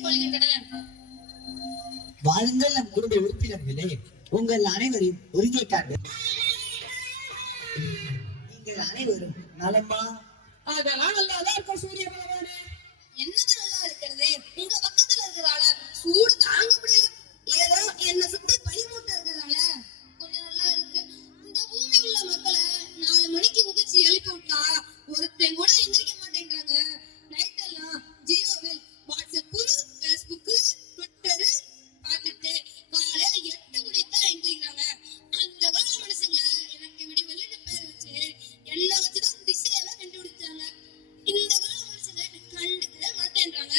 பேசிக் கொள்கின்றன. வாருங்கள் நம் குடும்ப உறுப்பினர்களே, உங்கள் அனைவரையும் ஒருங்கிட்டாங்க. நீங்கள் அனைவரும் நலமா? அதெல்லாம் நல்லாதான் இருக்கும் சூரிய பகவானே. என்னது நல்லா இருக்கிறது? உங்க பக்கத்துல இருக்கிறதால சூடு தாங்க முடியல. ஏதோ என்ன சுத்தி பனிமூட்டை இருக்கிறதால கொஞ்சம் நல்லா இருக்கு. இந்த பூமி உள்ள மக்களை 4 மணிக்கு உதிச்சு எழுப்பி விட்டா ஒருத்தன் கூட எந்திரிக்க மாட்டேங்கிறாங்க. நைட் எல்லாம் ஜியோவில் வாட்ஸ்அப், பேஸ்புக், ட்விட்டர் பார்த்துட்டு காலையில 8 மணிக்கு தான் எந்திரிக்கிறாங்க. அந்த கால மனுஷங்க எனக்கு விடிவெளின்னு பேர் வச்சு என்ன வச்சுதான் திசையெல்லாம் கண்டுபிடிச்சாங்க. இந்த கால மனுஷங்க கண்டுக்கவே மாட்டேன்றாங்க.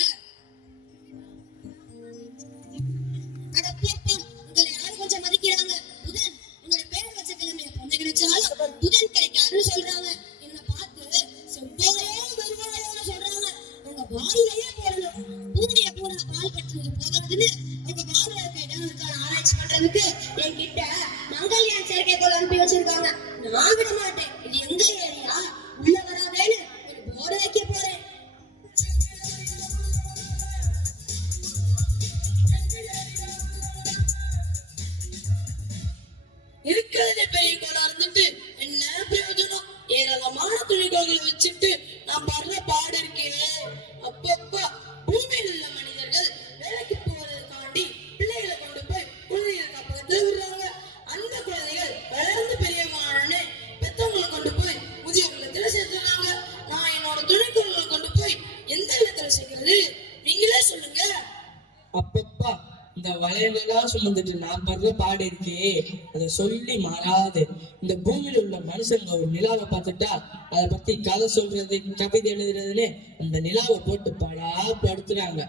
உங்களை யாரும் கொஞ்சம் மதிக்கிறாங்க. புதன் உங்களோட பேர் வச்ச கிழமைய பொண்ணு கிடைச்சாலும் புதன் கிடைக்காதுன்னு சொல்றாங்க. என்ன பார்த்து செவ்வாயோ வருவாயோன்னு சொல்றாங்க. உங்க வாயிலேயே போடணும். பூமிய பூரா பால் கட்டுறது போதாதுன்னு உங்க வாயில இருக்க இடங்களுக்கான ஆராய்ச்சி பண்றதுக்கு என்கிட்ட மங்கல்யான் செயற்கைக்கோள் அனுப்பி வச்சிருக்காங்க. நான் விட மாட்டேன். இது எங்க ஏரியா, உள்ள வராதேன்னு ஒரு போர்டு வைக்க போறேன். இருக்கிறதே பெரிய கோளா இருந்துட்டு என்ன பிரயோஜனம்? ஏராளமான துணிகோள்களை வச்சுட்டு நான் படுற பாடு இருக்கேன். அப்பப்பா பூமியில் உள்ள மனிதர்கள் வேலைக்கு போறதுக்காண்டி பிள்ளைகளை கொண்டு போய் குழந்தைகள் காப்பகத்துல விடுறாங்க. அந்த குழந்தைகள் வளர்ந்து பெரியவங்க பெத்தவங்களை கொண்டு போய் முதியோர் இல்லத்துல சேர்த்துறாங்க. நான் என்னோட துணிகோள்களை கொண்டு போய் எந்த இடத்துல சேர்க்கிறது? நீங்களே சொல்லுங்க. அப்பப்பா இந்த வளையலெல்லாம் சுமந்துட்டு நான் படுற பாடு இருக்கே, அதை சொல்லி மாறாது. இந்த பூமியில உள்ள மனுஷங்க ஒரு நிலாவை பார்த்துட்டா அதை பத்தி கதை சொல்றது, கவிதை எழுதுறதுன்னு அந்த நிலாவை போட்டு பாடா படுத்துறாங்க.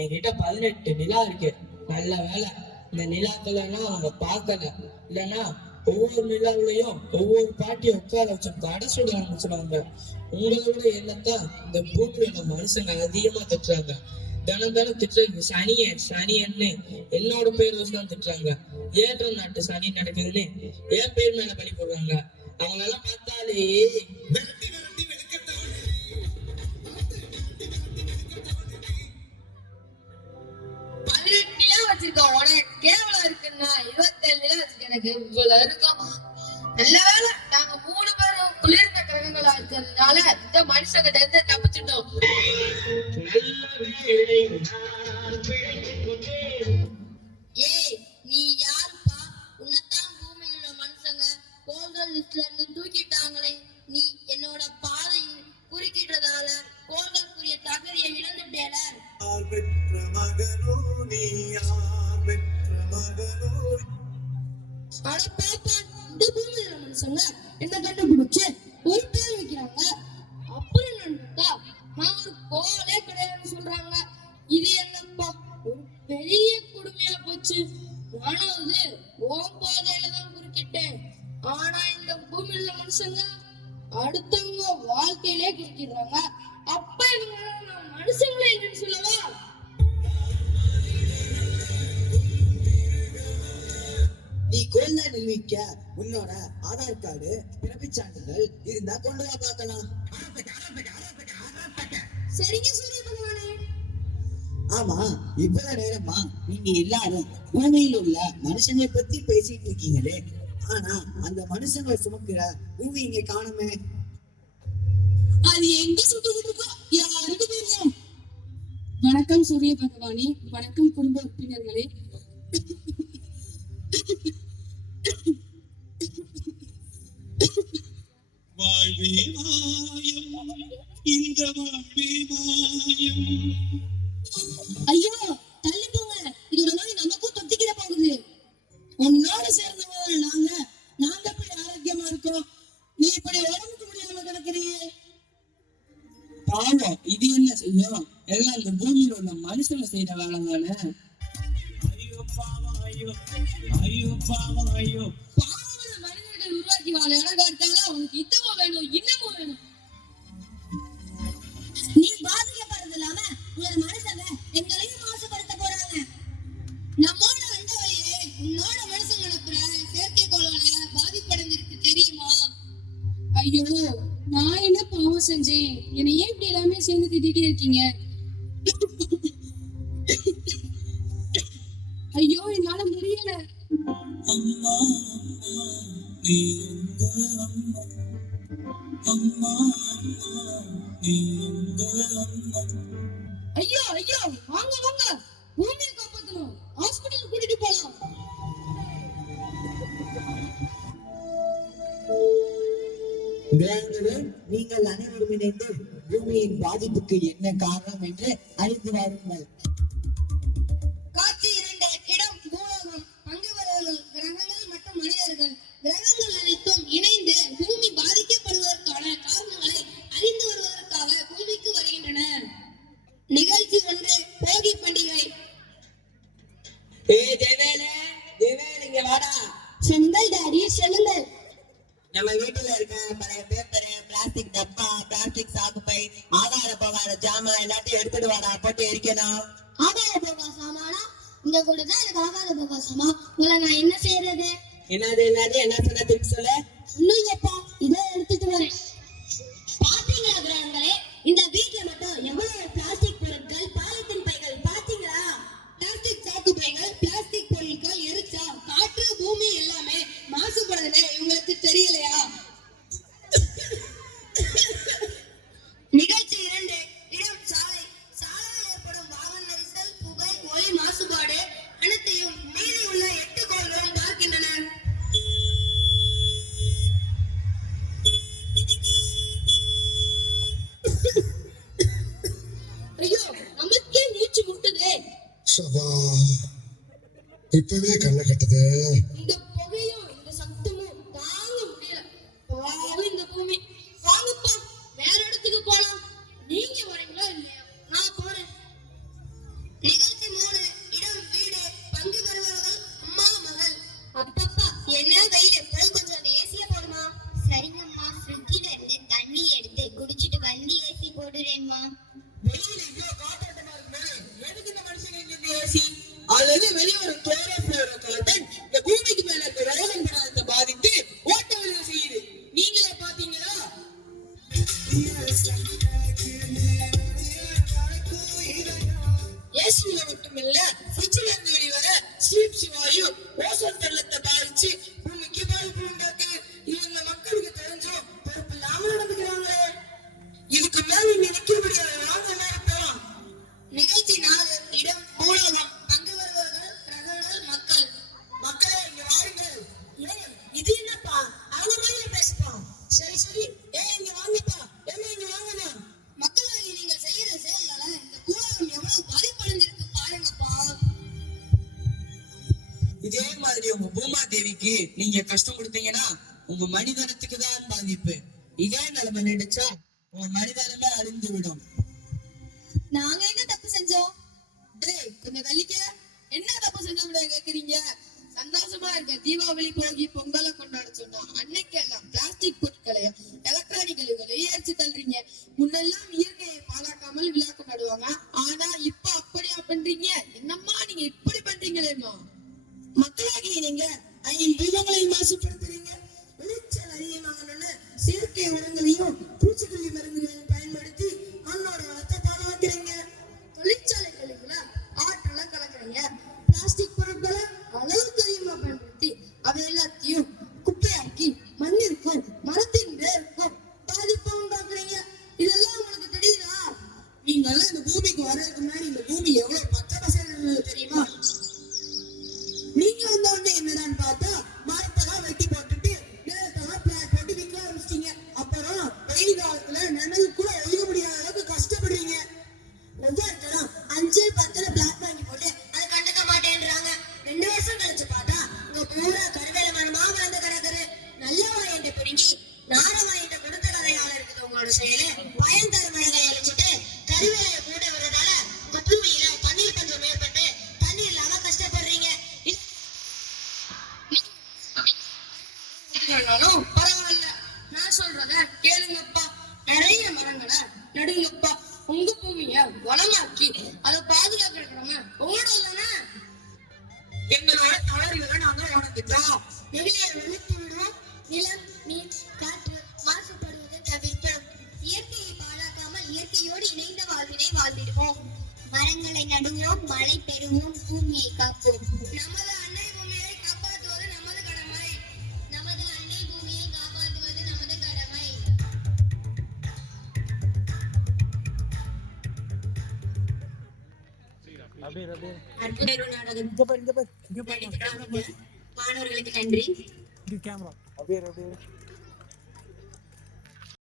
என்கிட்ட 18 நிலா இருக்கு. நல்ல வேலை இந்த நிலாக்கள்லாம் அவங்க பார்க்கல. இல்லைன்னா ஒவ்வொரு நிலாவிலையும் ஒவ்வொரு பாட்டியை உட்கார வச்சு தடை சுட ஆரம்பிச்சிடுவாங்க. உங்களோட எண்ணத்தான் இந்த பூமியோட மனுஷங்க அதிகமா திட்டுறாங்க. தினம் திட்டுறது சனியன்னு என்னோட பேர் வச்சுதான் திட்டுறாங்க. ஏற்ற நாட்டு சனி நடக்குதுன்னு என் பேர் மேல பழி போடுறாங்க. அவங்க எல்லாம் பார்த்தாலே கேவலம் இருக்குன்னா 27 நிலா வச்சிருக்க எனக்கு இவ்வளவு இருக்கும். நல்ல வேலை நாங்க 3 பேரும் குளிர்ந்த கிரகங்களா இருக்கிறதுனால இந்த மனுஷங்கிட்ட இருந்து தப்பிச்சுட்டோம். ஏய் நீ யாருப்பா? உன்னதான் பூமியில உள்ள மனுஷங்க கோள்கள் லிஸ்ட்ல இருந்து தூக்கிட்டாங்களே. நீ என்னோட பாதை குறுக்கிட்டதால கோள்களுக்குரிய தகுதியை இழந்துட்டேல. இந்த பூமியில மனுஷங்க என்ன கண்டுபிடிச்சு ஒரு பேர் வைக்கிறாங்க. அப்புறம் என்னன்னா நான் ஒரு கோலே கிடையாதுன்னு சொல்றாங்க. இது என்னப்பா ஒரு பெரிய கொடுமையா போச்சு. நானாவது ஓம் பாதையில தான் குறுக்கிட்டேன். ஆனா இந்த பூமியில மனுஷங்க அடுத்தவங்க வாழ்க்கையிலே குறுக்கிடுறாங்க. அப்ப இவங்க நான் மனுஷங்களே என்னன்னு சொல்லவா? நீ கோல்ல நிரூபிக்க உன்னோட ஆதார் கார்டு, பிறப்புச் சான்றிதழ் இருந்தா கொண்டு வா பார்க்கலாம். சரிங்க சூரிய பகவானே. ஆமா, இவ்வளவு நேரமா நீங்க எல்லாரும் பூமியில் உள்ள மனுஷங்களை பத்தி பேசிட்டு இருக்கீங்களே, ஆனா அந்த மனுஷங்களை சுமக்கிற பூமி இங்க காணுமே. அது எங்க சுட்டுக்கிட்டு இருக்கோ யாருக்கு தெரியும்? வணக்கம் சூரிய பகவானே. வணக்கம் குடும்ப உறுப்பினர்களே. வாழ்வே மாயம், இந்த வாழ்வே மாயம். ஐயோ தள்ளி போங்க, இதோட நோய் நமக்கும் தொத்திக்கிற போகுது. உன்னோட சேர்ந்தவங்க நாங்க இப்படி ஆரோக்கியமா இருக்கோம். நீ இப்படி உடம்புக்கு முடியாம கிடக்குறியே. பாவம், இது என்ன செய்யும்? எல்லாம் இந்த பூமியில உள்ள மனுஷங்க செய்யற வேலை தானே. பாவமான மனிதர்கள் உருவாக்கி வாழ இடம் காட்டால உனக்கு இன்னமும் வேணும், இன்னமும் வேணும். நீ பாதிக்கப்படுறது இல்லாம ஒரு மனுஷங்க எங்களையும் மாசுபடுத்த போறாங்க. நம்மோட அண்டவையே உன்னோட மனுஷங்க நடப்புற செயற்கைக்கோள்களை பாதிப்படைஞ்சிருக்கு. ஐயோ, நான் என்ன பாவம் செஞ்சேன்? என்னை ஏன் இப்படி எல்லாமே சேர்ந்து திட்டிட்டே இருக்கீங்க? ஐயோ, என்னால முடியல. அம்மா அம்மா நீ எங்க அம்மா அம்மா அம்மா நீ எங்க அம்மா ஐயோ ஐயோ, வாங்க வாங்க, பூமியை காப்பாத்தணும், ஹாஸ்பிட்டல் கூட்டிட்டு போலாம். கிரகங்களே, நீங்கள் அனைவரும் இணைந்து பூமியின் பாதிப்புக்கு என்ன காரணம் என்று அறிந்து வாருங்கள். காட்சி 2. இடம் பூலோகம். பங்கு வருவர்கள் கிரகங்கள் மற்றும் மனிதர்கள். கிரகங்கள் அனைத்தும் இணைந்து பூமி பாதிக்கப்படுவதற்கான காரணங்களை அறிந்து வருவதற்காக பூமிக்கு வருகின்றன. நிகழ்ச்சி 1. போகி பண்டிகை. ஏய் தேவேலே, தேவேல் இங்க வாடா. செங்கல் டாடி, செல்லுங்கள். நம்ம வீட்டுல இருக்க பழைய பேப்பர், பிளாஸ்டிக் டப்பா, பிளாஸ்டிக் சாக்குப்பை, ஆதார போகாத ஜாமான் எல்லாத்தையும் எடுத்துட்டு வாடா, போட்டு எரிக்கணும். ஆகாத போகா சாமானா? இங்க கூட தான் எனக்கு ஆகாத போகா சாமா. உங்களை நான் என்ன செய்யறது? என்னது என்ன சொன்ன திருப்பி சொல்லு. இல்லையப்பா, இதோ எடுத்துட்டு வரேன். பாத்தீங்களா கிரகங்களே, இந்த வீட்டுல மட்டும் எவ்வளவு பிளாஸ்டிக் பொருட்கள், பாலித்தீன் பைகள் பாத்தீங்களா? பிளாஸ்டிக் சாக்கு பைகள், பிளாஸ்டிக் பொருட்கள் எரிச்சா காற்று, பூமி எல்லாமே மாசுபடுதுன்னு உங்களுக்கு தெரியலையா? நிகழ்ச்சி 2. இடம் சாலை. சாலையில் ஏற்படும் வாகன நெரிசல், புகை, ஒலி மாசுபாடு அனைத்தையும் மீறி உள்ள 8 கோள்களும் பார்க்கின்றன. ஐயோ, நமக்கே மூச்சு முட்டுதே. சபா இப்பவே கண்ணை கட்டுது. இந்த புகையும் இந்த சத்தமும் தாங்க முடியல. பாவம் இந்த பூமி. வாங்கப்பா, வேற இடத்துக்கு போலாம். நீங்க வரீங்களா இல்லையா? நான் போறேன். நிகழ்ச்சி 3. இடம் வீடு. பங்கு வருபவர்கள் அம்மா, மகள். அப்பப்பா, என்ன வெயில், எப்போது கொஞ்சம் அந்த ஏசிய போடுமா? சரிங்கம்மா, ஃப்ரிட்ஜில இருந்து தண்ணி எடுத்து குடிச்சிட்டு வந்து ஏசி போடுறேன்மா. வெளியில இவ்வளவு காத்தோட்டமா இருக்கும்போது எதுக்கு இந்த மனுஷங்க இங்க ஏசி? அல்லது வெளியே ஒரு குளோரோஃப்ளோரோகார்பன் இந்த பூமிக்கு மேல இருக்க ஓசோன் படலத்தை பாதித்து ஓட்ட விழுக செய்யுது. நீங்களே பாத்தீங்களா? ஏசியில மட்டுமில்ல, ஃப்ரிட்ஜில இருந்து வெளிவர சீப்ஸ் வாயு ஓசோன் படலத்தை பாதிச்சு பூமிக்கு பாதிப்பு உண்டாக்கு. இது இந்த மக்களுக்கு தெரிஞ்சும் பொறுப்பு இல்லாம நடந்துக்கிறாங்களே. இதுக்கு மேல இங்க நிக்க முடியாது. வாங்க எல்லாரும் போலாம். நிகழ்ச்சி 4. இடம் பூலோகம். பங்கு வருபவர்கள் கிரகங்கள், மக்கள். மக்களே இங்க வாருங்கள். ஏய், இது என்னப்பா? அவங்க மொழியில பேசுப்பா. சரி சரி, இங்க வாங்கப்பா. இங்க வாங்கண்ணா. மக்களாகி நீங்கள் செய்யற செயல்னால இந்த பூலோகம் எவ்வளவு பாதிப்படைஞ்சிருக்கு பாருங்கப்பா. இதே மாதிரி உங்க பூமா தேவிக்கு நீங்க கஷ்டம் கொடுத்தீங்கன்னா உங்க மனிதனத்துக்கு தான் பாதிப்பு. இதே நிலைமை நீடிச்சா உங்க மனிதனமே அழிந்து விடும். நாங்க என்ன தப்பு செஞ்சோம்? டேய், கொஞ்சம் தள்ளிக்க. என்ன தப்பு செஞ்சோம்னு கேக்குறீங்க? சந்தோஷமா இருக்க தீபாவளி, போகி, பொங்கலை கொண்டாட சொன்னோம். அன்னைக்கு எல்லாம் பிளாஸ்டிக் பொருட்களையும் எலக்ட்ரானிக் கழிவுகளையும் எரிச்சு தள்ளுறீங்க. முன்னெல்லாம் இயற்கையை பாழாக்காமல் விழா கொண்டாடுவாங்க. ஆனா இப்ப அப்படியா பண்றீங்க? என்னம்மா நீங்க இப்படி பண்றீங்களேம்மா? மக்களாகி நீங்க 5 தீபங்களை மாசுபடுத்துறீங்க. விளைச்சல் அதிகமாகணும்னு செயற்கை உரங்களையும் பூச்சிக்கொல்லி மருந்துகளையும் பயன்படுத்தி மண்ணோட வளத்தை பாதுகாக்கிறீங்க. தொழிற்சாலைகளுக்குள்ள ஆற்றலை கலக்குறீங்க. பிளாஸ்டிக் பொருட்களை அளவுக்கு அதிகமா பயன்படுத்தி அவை எல்லாத்தையும் குப்பையாக்கி மண்ணிற்கும் மரத்தின் வேருக்கும் பாதிப்பை உண்டாக்குறீங்க. இதெல்லாம் உங்களுக்கு தெரியுதா? நீங்க எல்லாம் இந்த பூமிக்கு வர்றதுக்கு முன்னாடி இந்த பூமி எவ்வளவு பச்சை பசேல்னு இருந்தது தெரியுமா? நீங்க வந்த உடனே என்னடான்னு பார்த்தா மரத்தெல்லாம் வெட்டி போட்டுட்டு நிலத்தெல்லாம் பிளாட் போட்டு விற்க ஆரம்பிச்சிட்டீங்க. அப்புறம் வெயில் காலத்துல நிழல் கூட ஒழுக முடியாத அளவுக்கு கஷ்டப்படுவீங்க. ஒவ்வொரு தரம் 5-10 பிளாட் வாங்கி போட்டு அதை கண்டுக்க மாட்டேன்றாங்க. 2 வருஷம் கழிச்சு பார்த்தா உங்க பூரா கருவேல மரமா வளர்ந்து கிடக்குது. நல்ல வாயண்ட பிடுங்கி நார வாயண்ட கொடுத்த கதையால இருக்குது உங்களோட செயலு. பயன் தர மரங்களை அழிச்சிட்டு கருவேலையை மூட விடுறதால உங்க பூமியில தண்ணீர் பஞ்சம் ஏற்பட்டு தண்ணீர் இல்லாம கஷ்டப்படுறீங்க. பரவாயில்ல, நான் சொல்றத கேளுங்கப்பா. நிறைய மரங்களை நடுங்கப்பா. உங்க பூமிய வளமாக்கி அதை பாதுகாக்கிறவங்க உங்களோட தானே. எங்களோட தவறுகளை நாங்க உணர்ந்துட்டோம். வெளியே விழுத்து விடுவோம். நிலம், நீர், காற்று மாசுபடுத்த மரங்களை நடுவோம், மழை பெறுவோம், பூமியை காப்போம். நமது அன்னை பூமியை காப்பாற்றுவது நமது கடமை. நமது அன்னை பூமியை காப்பாற்றுவது நமது கடமை. அற்புத நாடகம் மாணவர்களுக்கு நன்றி.